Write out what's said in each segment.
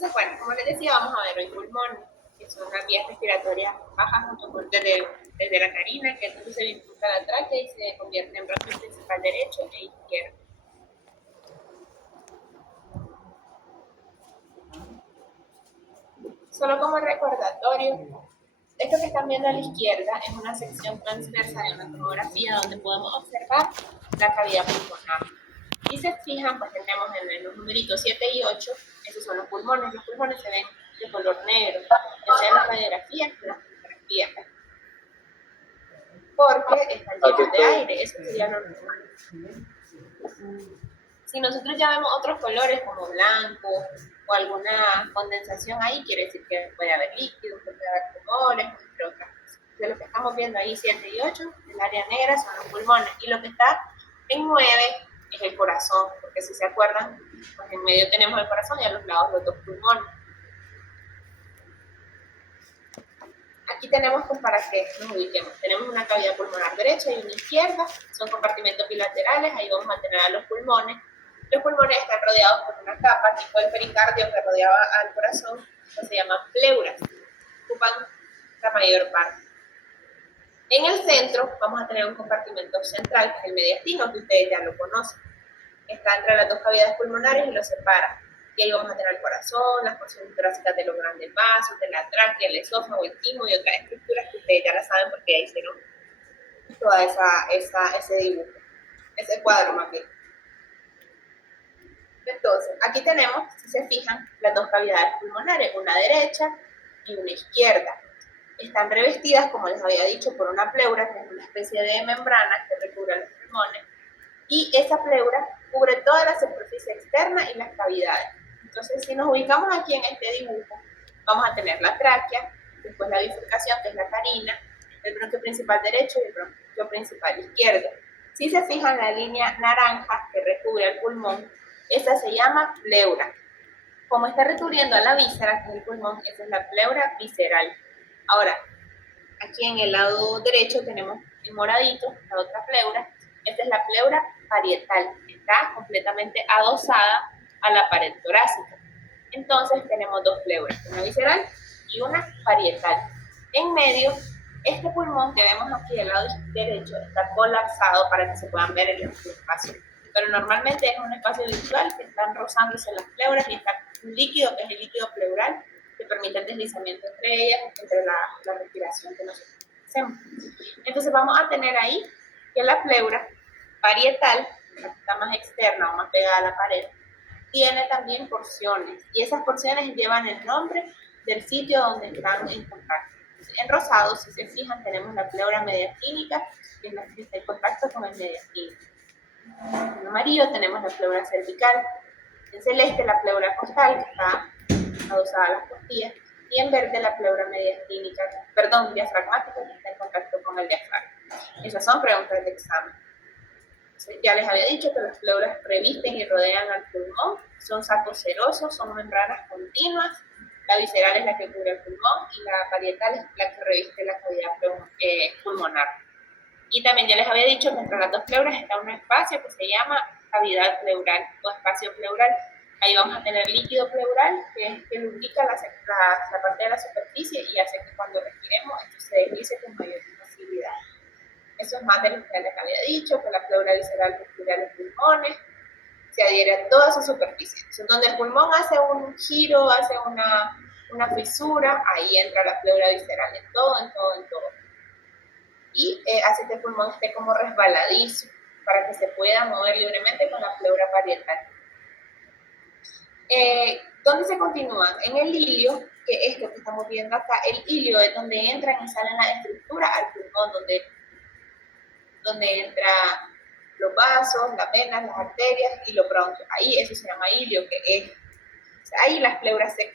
Entonces, bueno, como les decía, vamos a ver hoy pulmón, que son unas vías respiratorias bajas junto con desde la narina, que entonces se vincula a la tráquea y se convierte en bronquio principal derecho e izquierdo. Solo como recordatorio, esto que están viendo a la izquierda es una sección transversa de una tomografía donde podemos observar la cavidad pulmonar. Si se fijan, pues tenemos en los numeritos 7 y 8, esos son los pulmones. Los pulmones se ven de color negro, ya sea en las radiografías o en las fotografías, porque están llenos de aire, eso sería lo normal. Si nosotros ya vemos otros colores como blanco o alguna condensación ahí, quiere decir que puede haber líquidos, que puede haber tumores, entre otras cosas. De lo que estamos viendo ahí 7 y 8, el área negra son los pulmones, y lo que está en 9 es el corazón, porque si se acuerdan, pues en medio tenemos el corazón y a los lados los dos pulmones. Aquí tenemos, pues para que nos ubiquemos, tenemos una cavidad pulmonar derecha y una izquierda, son compartimentos bilaterales, ahí vamos a tener a los pulmones. Los pulmones están rodeados por una capa, tipo el pericardio que rodeaba al corazón, que se llaman pleuras, ocupan la mayor parte. En el centro vamos a tener un compartimento central, que es el mediastino, que ustedes ya lo conocen. Está entre las dos cavidades pulmonares y lo separa. Y ahí vamos a tener el corazón, las porciones torácicas de los grandes vasos, de la tráquea, el esófago, el timo y otras estructuras que ustedes ya la saben porque ya hicieron toda ese dibujo, ese cuadro más bien. Entonces, aquí tenemos, si se fijan, las dos cavidades pulmonares, una derecha y una izquierda. Están revestidas, como les había dicho, por una pleura, que es una especie de membrana que recubre los pulmones, y esa pleura cubre toda la superficie externa y las cavidades. Entonces, si nos ubicamos aquí en este dibujo, vamos a tener la tráquea, después la bifurcación, que es la carina, el bronquio principal derecho y el bronquio principal izquierdo. Si se fijan, la línea naranja que recubre el pulmón, esa se llama pleura. Como está recubriendo a la víscera, que es el pulmón, esa es la pleura visceral. Ahora, aquí en el lado derecho tenemos en moradito la otra pleura. Esta es la pleura parietal, está completamente adosada a la pared torácica. Entonces tenemos dos pleuras, una visceral y una parietal. En medio, este pulmón que vemos aquí del lado derecho está colapsado para que se puedan ver el espacio. Pero normalmente es un espacio virtual que están rozándose las pleuras y está un líquido que es el líquido pleural que permite el deslizamiento entre ellas, entre la respiración que nosotros hacemos. Entonces vamos a tener ahí que la pleura parietal, la que está más externa o más pegada a la pared, tiene también porciones, y esas porciones llevan el nombre del sitio donde están en contacto. En rosado, si se fijan, tenemos la pleura mediastínica, que es la que está en contacto con el mediastino. En amarillo tenemos la pleura cervical, en celeste la pleura costal, que está adosada a las costillas, y en verde la pleura mediastínica, diafragmática, que está en contacto con el diafragma. Esas son preguntas de examen. Ya les había dicho que las pleuras revisten y rodean al pulmón, son sacos serosos, son membranas continuas, la visceral es la que cubre el pulmón y la parietal es la que reviste la cavidad pulmonar. Y también ya les había dicho que entre las dos pleuras está un espacio que se llama cavidad pleural o espacio pleural. Ahí vamos a tener líquido pleural, que es que lubrica la parte de la superficie y hace que cuando respiremos esto se deslice con mayor facilidad. Eso es más de lo que les había dicho, que la pleura visceral recubre a los pulmones, se adhiere a toda su superficie. Entonces, donde el pulmón hace un giro, hace una fisura, ahí entra la pleura visceral, en todo. Y hace que el pulmón esté como resbaladizo, para que se pueda mover libremente con la pleura parietal. ¿Dónde se continúan? En el ilio, que es lo que estamos viendo acá. El ilio es donde entran y salen la estructura al pulmón, donde entran los vasos, las venas, las arterias y los bronquios. Ahí eso se llama ilio, que es, o sea, ahí las pleuras se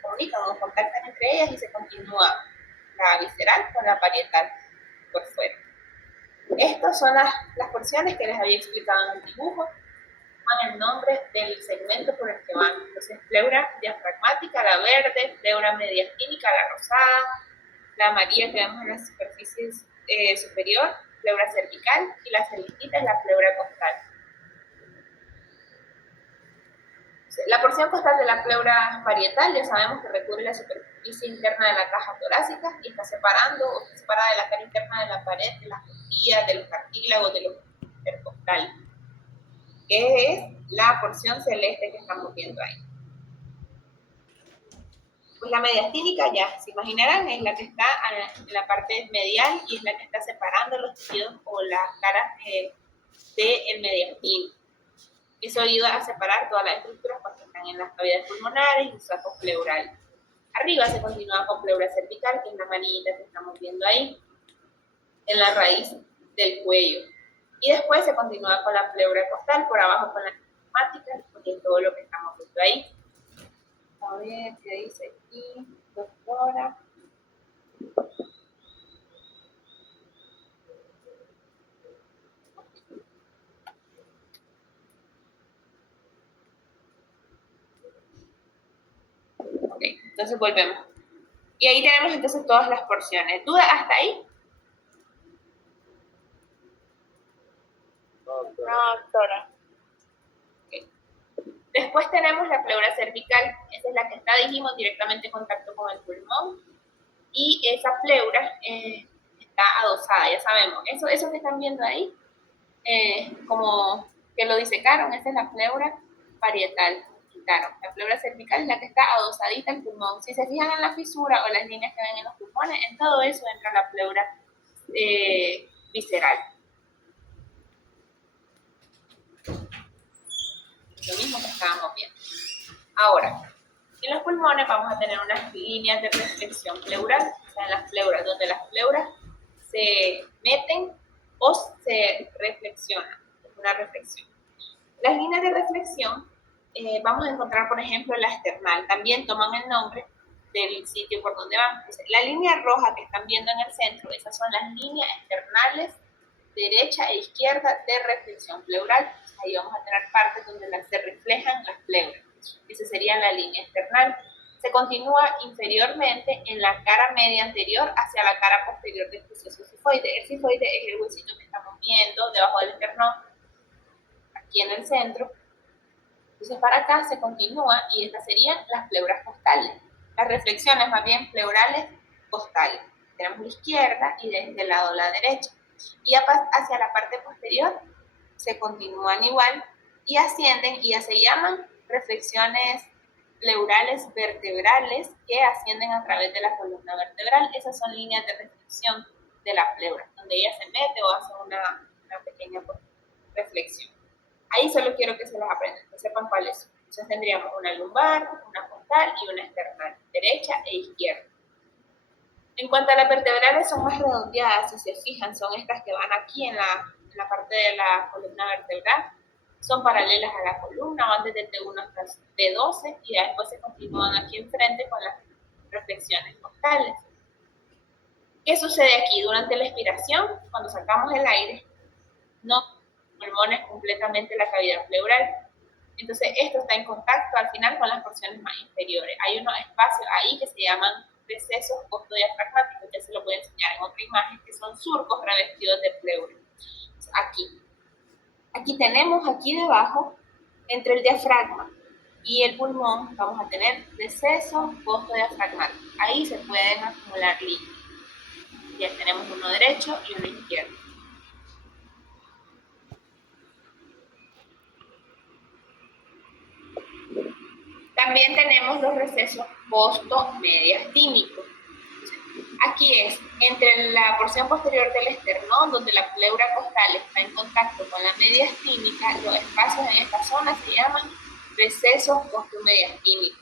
comunican o contactan entre ellas y se continúa la visceral con la parietal por fuera. Estas son las porciones que les había explicado en el dibujo, con el nombre del segmento por el que van. Entonces, pleura diafragmática, la verde, pleura mediastínica, la rosada, la amarilla que vemos en la superficie superior, pleura cervical, y la celestita es la pleura costal. La porción costal de la pleura parietal ya sabemos que recubre la superficie interna de la caja torácica y está separada de la cara interna de la pared, de las costillas, de los cartílagos, de los intercostales, que es la porción celeste que estamos viendo ahí. Pues la mediastínica, ya se imaginarán, es la que está en la parte medial y es la que está separando los tejidos o las caras del mediastino. Eso ayuda a separar todas las estructuras cuando están en las cavidades pulmonares y los sacos pleurales. Arriba se continúa con pleura cervical, que es la manillita que estamos viendo ahí, en la raíz del cuello. Y después se continúa con la pleura costal, por abajo con la pneumática, porque es todo lo que estamos viendo ahí. A ver qué dice aquí, doctora. Ok, entonces volvemos. Y ahí tenemos entonces todas las porciones. ¿Duda hasta ahí? No, doctora. Okay. Después tenemos la pleura cervical. Esa es la que está, dijimos, directamente en contacto con el pulmón. Y esa pleura está adosada, ya sabemos. Eso que están viendo ahí, como que lo disecaron, esa es la pleura parietal. La pleura cervical es la que está adosadita al pulmón. Si se fijan en la fisura o las líneas que ven en los pulmones, en todo eso entra la pleura visceral. Lo mismo que estábamos viendo. Ahora, en los pulmones vamos a tener unas líneas de reflexión pleural, o sea, en las pleuras, donde las pleuras se meten o se reflexionan. Es una reflexión. Las líneas de reflexión vamos a encontrar, por ejemplo, la external. También toman el nombre del sitio por donde van. Entonces, la línea roja que están viendo en el centro, esas son las líneas externales derecha e izquierda de reflexión pleural. Ahí vamos a tener partes donde se reflejan las pleuras. Esa sería la línea external. Se continúa inferiormente en la cara media anterior hacia la cara posterior del proceso sifoide. El sifoide es el huesito que estamos viendo debajo del esternón, aquí en el centro. Entonces para acá se continúa y estas serían las pleuras costales. Las reflexiones más bien pleurales costales. Tenemos la izquierda y desde el lado la derecha. Y hacia la parte posterior se continúan igual y ascienden y ya se llaman reflexiones pleurales vertebrales que ascienden a través de la columna vertebral. Esas son líneas de reflexión de la pleura, donde ella se mete o hace una pequeña reflexión. Ahí solo quiero que se las aprendan, que sepan cuáles son. Entonces tendríamos una lumbar, una costal y una external, derecha e izquierda. En cuanto a las vertebrales, son más redondeadas, si se fijan, son estas que van aquí en la parte de la columna vertebral. Son paralelas a la columna, van desde T1 hasta T12 y después se continúan aquí enfrente con las reflexiones costales. ¿Qué sucede aquí? Durante la expiración, cuando sacamos el aire, no pulmones completamente la cavidad pleural. Entonces, esto está en contacto al final con las porciones más inferiores. Hay unos espacios ahí que se llaman recesos costodiafragmáticos, ya se lo voy a enseñar en otra imagen, que son surcos revestidos de pleura. Aquí tenemos, aquí debajo, entre el diafragma y el pulmón, vamos a tener recesos costodiafragmáticos. Ahí se pueden acumular líquidos. Ya tenemos uno derecho y uno izquierdo. También tenemos los recesos postomediastínicos. Aquí es entre la porción posterior del esternón, donde la pleura costal está en contacto con la mediastínica, los espacios en esta zona se llaman recesos postomediastínicos.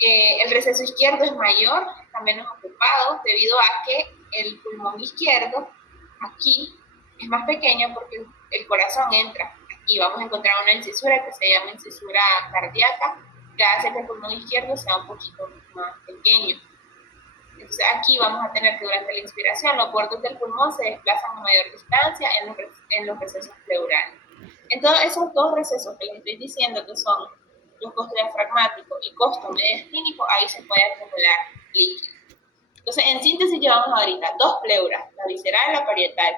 El receso izquierdo es mayor, está menos ocupado, debido a que el pulmón izquierdo, aquí, es más pequeño porque el corazón entra. Aquí vamos a encontrar una incisura que se llama incisura cardíaca, que hace que el pulmón izquierdo sea un poquito más pequeño. Entonces aquí vamos a tener que durante la inspiración los bordes del pulmón se desplazan a mayor distancia en los recesos pleurales. Entonces esos dos recesos que les estoy diciendo que son los costodiafragmáticos y costomediastínico, ahí se puede acumular líquido. Entonces en síntesis llevamos ahorita dos pleuras, la visceral y la parietal.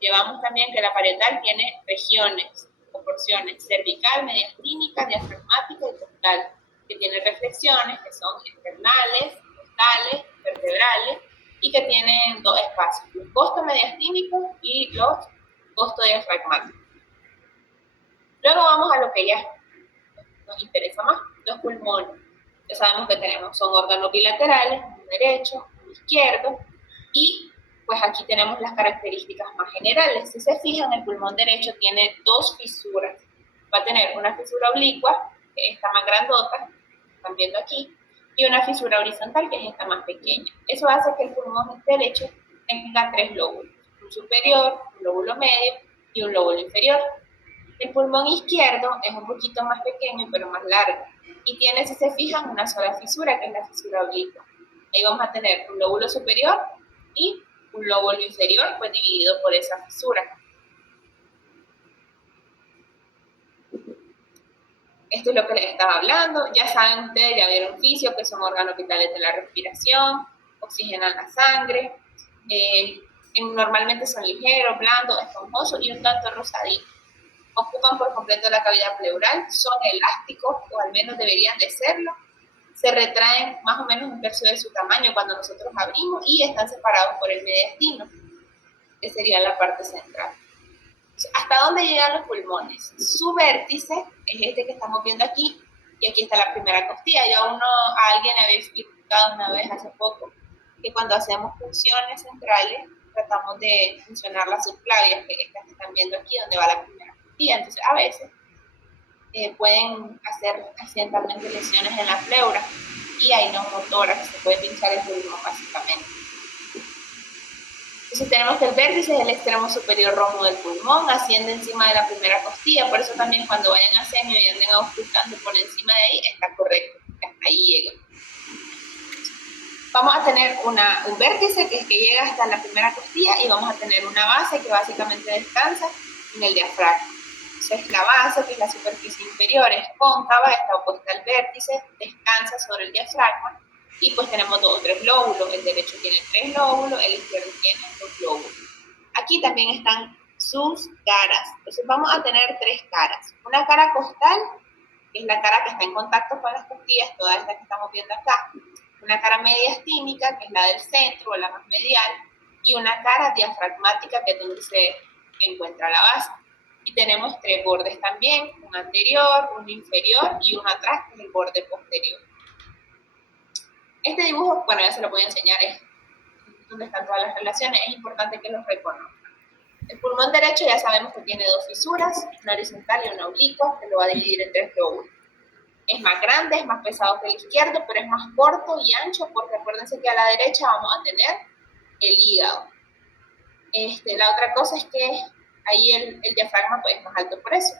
Llevamos también que la parietal tiene regiones o porciones cervical, mediastínica, diafragmática y costal, que tiene reflexiones que son externales, costales, vertebrales y que tienen dos espacios, los costos mediastínicos y los costos diafragmáticos. Luego vamos a lo que ya nos interesa más, los pulmones. Ya sabemos que son órganos bilaterales, uno derecho, uno izquierdo, y pues aquí tenemos las características más generales. Si se fijan, el pulmón derecho tiene dos fisuras. Va a tener una fisura oblicua, que es esta más grandota, están viendo aquí, y una fisura horizontal, que es esta más pequeña. Eso hace que el pulmón derecho tenga tres lóbulos, un superior, un lóbulo medio y un lóbulo inferior. El pulmón izquierdo es un poquito más pequeño, pero más largo, y tiene, si se fijan, una sola fisura, que es la fisura oblicua. Ahí vamos a tener un lóbulo superior y un lóbulo inferior, pues dividido por esa fisura. Esto es lo que les estaba hablando. Ya saben ustedes, ya vieron fisio, que son órganos vitales de la respiración, oxigenan la sangre, normalmente son ligeros, blandos, esponjosos y un tanto rosaditos. Ocupan por completo la cavidad pleural, son elásticos, o al menos deberían de serlo. Se retraen más o menos un tercio de su tamaño cuando nosotros abrimos y están separados por el mediastino, que sería la parte central. ¿Hasta dónde llegan los pulmones? Su vértice es este que estamos viendo aquí, y aquí está la primera costilla. A alguien le había explicado una vez hace poco que cuando hacemos funciones centrales tratamos de funcionar las subclavias, que estas que están viendo aquí, donde va la primera costilla. Entonces a veces pueden hacer accidentalmente lesiones en la pleura y hay neumotórax, que se puede pinchar el pulmón básicamente. Entonces tenemos que el vértice es el extremo superior romo del pulmón, asciende encima de la primera costilla, por eso también cuando vayan a semio y anden auscultando por encima de ahí, está correcto, que hasta ahí llega. Vamos a tener un vértice que llega hasta la primera costilla y vamos a tener una base que básicamente descansa en el diafragma. Entonces la base, que es la superficie inferior, es cóncava, está opuesta al vértice, descansa sobre el diafragma. Y pues tenemos dos o tres lóbulos, el derecho tiene 3 lóbulos, el izquierdo tiene 2 lóbulos. Aquí también están sus caras, entonces vamos a tener 3 caras. Una cara costal, que es la cara que está en contacto con las costillas, toda esta que estamos viendo acá. Una cara mediastínica, que es la del centro, o la más medial, y una cara diafragmática, que es donde se encuentra la base. Y tenemos 3 bordes también, un anterior, un inferior y uno atrás, que es el borde posterior. Este dibujo, bueno, ya se lo voy a enseñar, es donde están todas las relaciones, es importante que los reconozcan. El pulmón derecho ya sabemos que tiene 2 fisuras, una horizontal y una oblicua, que lo va a dividir en 3 lóbulos. Es más grande, es más pesado que el izquierdo, pero es más corto y ancho, porque acuérdense que a la derecha vamos a tener el hígado. La otra cosa es que ahí el diafragma pues, es más alto por eso.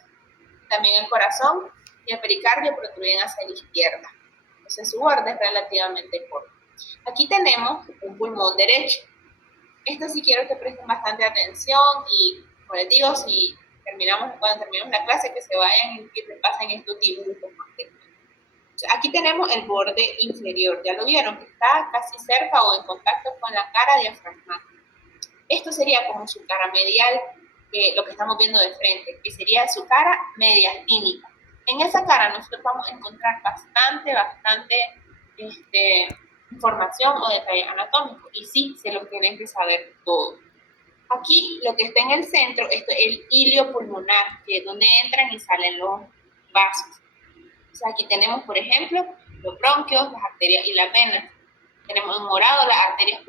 También el corazón y el pericardio protruyen hacia la izquierda. Entonces su borde es relativamente corto. Aquí tenemos un pulmón derecho. Esto sí quiero que presten bastante atención y, como les digo, cuando terminemos la clase, que se vayan y que pasen estos dibujos. Aquí tenemos el borde inferior, ya lo vieron, que está casi cerca o en contacto con la cara diafragmática. Esto sería como su cara medial, lo que estamos viendo de frente, que sería su cara mediastínica. En esa cara nosotros vamos a encontrar bastante información o detalle anatómico, y sí, se lo tienen que saber todo. Aquí lo que está en el centro es el ilio pulmonar, que es donde entran y salen los vasos. O sea, aquí tenemos, por ejemplo, los bronquios, las arterias y las venas. Tenemos en morado las arterias